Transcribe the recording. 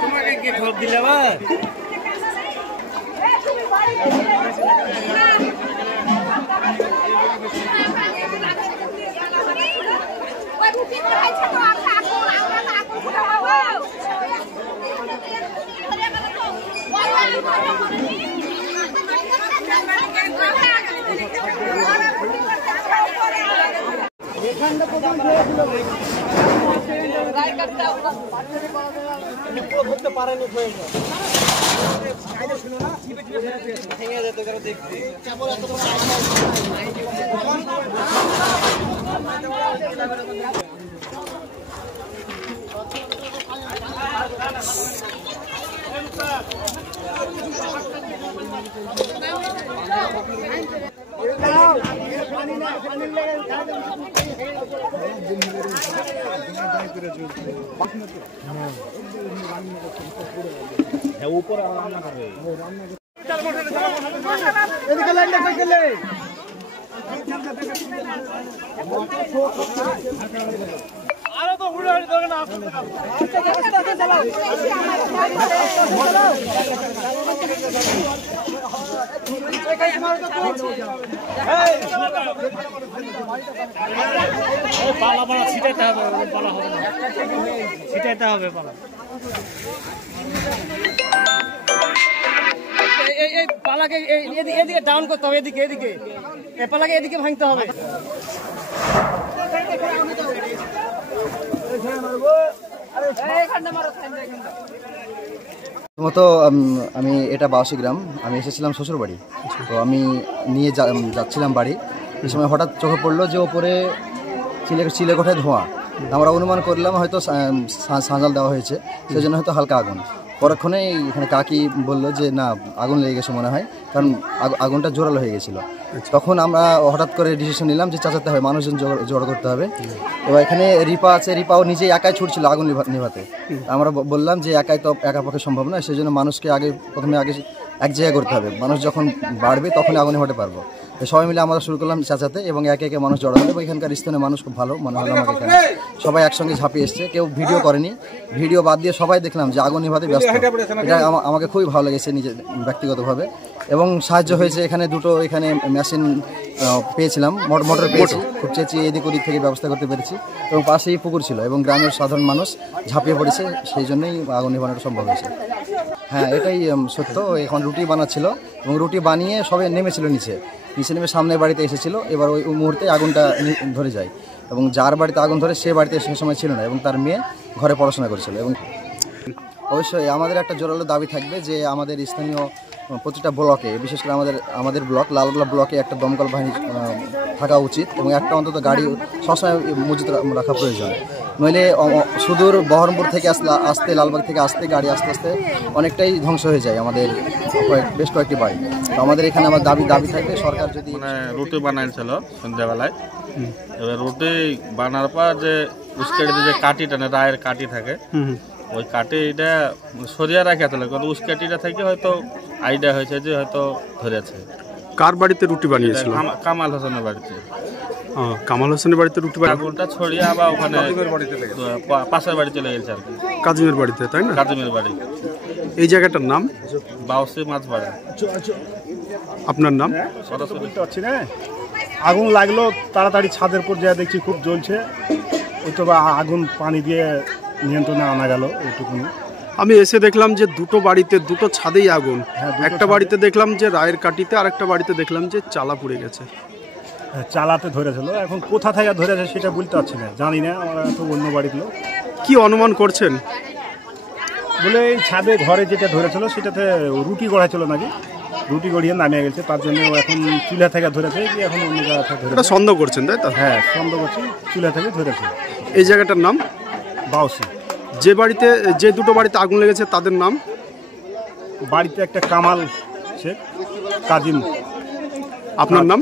তোমাকে কি খবর দিলে আবার? করতে পারেনি ऊपर পালা পালা ছিটাইতে হবে, পালা হবে না, ছিটাইতে হবে পালা। এই পালাকে এদিকে ডাউন করতে হবে, এদিকে এদিকে এই পালাকে এদিকে ভাঙতে হবে। প্রথমত আমি এটা 82 গ্রাম, আমি এসেছিলাম শ্বশুর বাড়ি। তো আমি নিয়ে যাচ্ছিলাম বাড়ি, এই সময় হঠাৎ চোখে পড়লো যে ওপরে চিলে কোঠায় ধোঁয়া। আমরা অনুমান করলাম হয়তো সাঁজাল দেওয়া হয়েছে, সেই জন্য হয়তো হালকা আগুন। পরক্ষণে এখানে কাকি বললো যে না, আগুন লেগে গেছে মনে হয়, কারণ আগুনটা জোরালো হয়ে গেছিলো। তখন আমরা হঠাৎ করে ডিসিশন নিলাম যে চাচাতে হবে, মানুষজন জড়ো করতে হবে। এবার এখানে রিপা আছে, রিপাও নিজেই একাই ছুটছিল আগুন নেভাতে। আমরা বললাম যে একাই তো একা পক্ষে সম্ভব না, সেই জন্য মানুষকে প্রথমে এক জায়গায় করতে হবে, মানুষ যখন বাড়বে তখন আগুন নেভাতে পারবো। তো সবাই মিলে আমরা শুরু করলাম চেঁচাতে এবং একে একে মানুষ জড়ো হলো। এখানকার স্থানীয় মানুষ খুব ভালো মনে হলো আমাকে, এখানে সবাই একসঙ্গে ঝাঁপিয়ে এসছে, কেউ ভিডিও করেনি। ভিডিও বাদ দিয়ে সবাই দেখলাম যে আগুন নেভাতে ব্যস্ত। এটা আমাকে খুবই ভালো লেগেছে নিজে ব্যক্তিগতভাবে। এবং সাহায্য হয়েছে, এখানে দুটো মেশিন পেয়েছিলাম, মোটর পেয়েছি, খুব চেঁচিয়ে এদিক ওদিক থেকে ব্যবস্থা করতে পেরেছি। এবং পাশেই পুকুর ছিল এবং গ্রামের সাধারণ মানুষ ঝাঁপিয়ে পড়েছে, সেই জন্যই আগুন নেভানোটা সম্ভব হয়েছে। হ্যাঁ, এটাই সত্য। এখন রুটি বানাচ্ছিল এবং রুটি বানিয়ে সবাই নেমেছিল নিচে নেমে সামনের বাড়িতে এসেছিল। এবার ওই মুহূর্তে আগুনটা ধরে যায় এবং যার বাড়িতে আগুন ধরে সে বাড়িতে সে সময় ছিল না এবং তার মেয়ে ঘরে পড়াশোনা করছিল। এবং অবশ্যই আমাদের একটা জোরালো দাবি থাকবে যে আমাদের স্থানীয় প্রতিটা ব্লকে, বিশেষ করে আমাদের ব্লক লালগোলা ব্লকে একটা দমকল বাহিনী থাকা উচিত এবং একটা অন্তত গাড়ি সবসময় মজুত রাখা প্রয়োজন। নইলে সুদূর বহরমপুর থেকে আসতে লালবাগ থেকে আসতে গাড়ি আস্তে আস্তে অনেকটাই ধ্বংস হয়ে যায় আমাদের বেশ কয়েকটি বাড়ি। তো আমাদের এখানে আমার দাবি থাকবে, সরকার যদি রুটি বানাইছিল সন্ধ্যাবেলায়, এবার রুটি বানার পর যে উস্কেটিতে যে কাঠিটা না, রায়ের কাঠি থাকে, ওই কাঠিটা সরিয়ে রাখা ছিল, কারণ উস্কেটিটা থেকে হয়তো আইডিয়া হয়েছে যে হয়তো ধরেছে। কার বাড়িতে রুটি বানিয়েছিল? কামাল হোসেনের বাড়িতে। কামাল হোসেনের বাড়িতে রুটি আগুনটা ছড়িয়ে আবার ওখানে পাশের বাড়ি চলে গেছে আর কি, কাজিমের বাড়িতে, তাই না? কাজিমের বাড়ি। এই জায়গাটার নাম 82 মাছবাড়া। আপনার নাম? বলতে পারছি না। আগুন লাগলো তাড়াতাড়ি ছাদের উপর যা দেখছি খুব জ্বলছে, ওই তো আগুন পানি দিয়ে নিয়ন্ত্রণে আনা গেল ওইটুকুনি। আমি এসে দেখলাম যে দুটো বাড়িতে দুটো ছাদেই আগুন। একটা বাড়িতে দেখলাম যে রায়ের কাঠিতে, আর একটা বাড়িতে দেখলাম যে চালা পুড়ে গেছে। চালাতে ধরেছিল, এখন কোথা থেকে ধরেছে সেটা বলতে পারছি না, জানি না। আমরা তো অন্য বাড়ির লোক। কি অনুমান করছেন? বলে এই ছাদে ঘরে যেটা ধরেছিল সেটাতে রুটি গড়াইছিল নাকি, রুটি গড়িয়ে নামিয়ে গেছে, তার জন্য এখন চুলা থেকে ধরেছে কি এখন অন্য জায়গা থেকে ধরেছে। এটা সন্দেহ করছেন, তাই তো? হ্যাঁ, সন্দেহ করছি চুলা থেকে ধরেছে। এই জায়গাটার নাম 82। যে দুটো বাড়িতে আগুন লেগেছে তাদের নাম? বাড়িতে একটা কামাল শেখ, কাজিম। আপনার নাম?